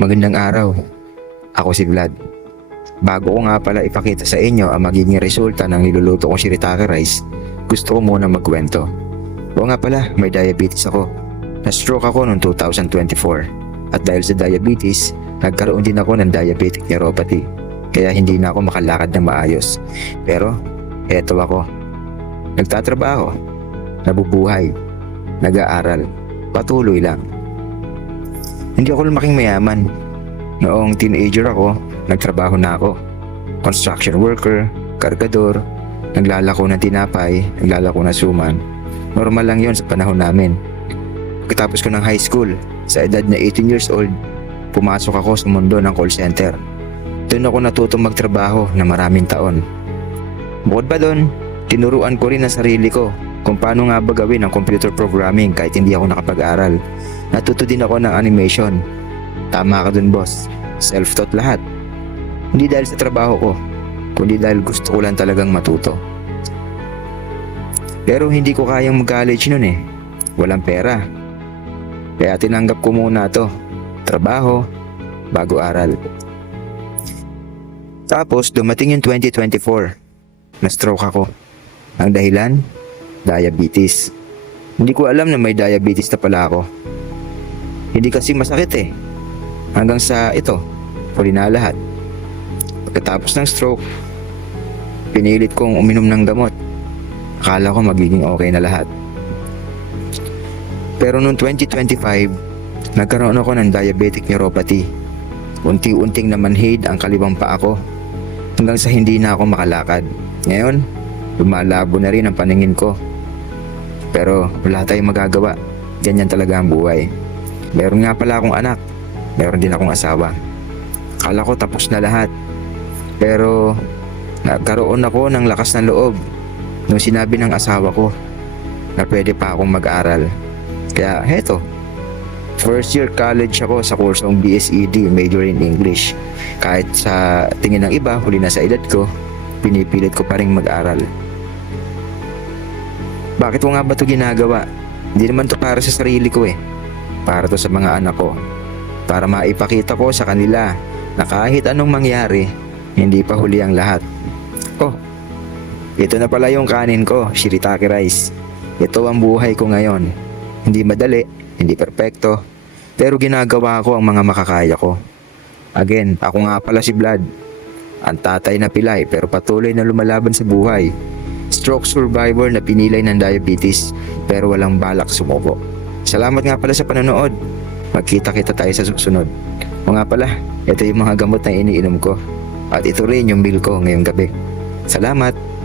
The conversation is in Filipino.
Magandang araw. Ako si Vlad. Bago ko nga pala ipakita sa inyo ang magiging resulta ng niluluto kong shirataki rice, gusto ko muna magkwento. Oo nga pala, may diabetes ako. Na-stroke ako noong 2024. At dahil sa diabetes, nagkaroon din ako ng diabetic neuropathy. Kaya hindi na ako makalakad ng maayos. Pero, eto ako. Nagtatrabaho, nabubuhay, nag-aaral, patuloy lang. Hindi ako lumaking mayaman. Noong teenager ako, nagtrabaho na ako. Construction worker, kargador, naglalako ng tinapay, naglalako ng suman. Normal lang yon sa panahon namin. Pagkatapos ko ng high school, sa edad na 18 years old, pumasok ako sa mundo ng call center. Doon ako natutong magtrabaho na maraming taon. Bukod pa doon, tinuruan ko rin ang sarili ko kung paano nga ba gawin ang computer programming kahit hindi ako nakapag-aral. Natuto din ako ng animation. Tama ka dun, boss. Self-taught lahat. Hindi dahil sa trabaho ko, kundi dahil gusto ko lang talagang matuto. Pero hindi ko kayang mag-college nun eh. Walang pera. Kaya tinanggap ko muna to. Trabaho, bago aral. Tapos dumating yung 2024. Na-stroke ako. Ang dahilan? Diabetes. Hindi ko alam na may diabetes na pala ako. Hindi kasi masakit eh. Hanggang sa ito, huli na lahat. Pagkatapos ng stroke, pinilit kong uminom ng gamot. Akala ko magiging okay na lahat. Pero noong 2025, nagkaroon ako ng diabetic neuropathy. Unti-unting namanhid ang kaliwang paa ko hanggang sa hindi na ako makalakad. Ngayon, lumalabo na rin ang paningin ko. Pero wala tayong magagawa. Ganyan talaga ang buhay. Meron nga pala akong anak. Meron din akong asawa. Akala ko tapos na lahat. Pero nagkaroon ako ng lakas ng loob nung sinabi ng asawa ko na pwede pa akong mag-aral. Kaya heto, first year college ako sa kursong BSED, major in English. Kahit sa tingin ng iba, huli na sa edad ko, pinipilit ko pa rin mag-aral. Bakit ko nga ba ito ginagawa? Hindi naman to para sa sarili ko eh. Para to sa mga anak ko. Para maipakita ko sa kanila na kahit anong mangyari, hindi pa huli ang lahat. Oh, ito na pala yung kanin ko, shirataki rice. Ito ang buhay ko ngayon. Hindi madali, hindi perpekto, pero ginagawa ko ang mga makakaya ko. Again, ako nga pala si Vlad. Ang tatay na pilay pero patuloy na lumalaban sa buhay. Stroke survivor na pinilay ng diabetes pero walang balak sumuko. Salamat nga pala sa panonood. Magkita-kita tayo sa susunod. O nga pala, ito yung mga gamot na iniinom ko. At ito rin yung meal ko ngayong gabi. Salamat!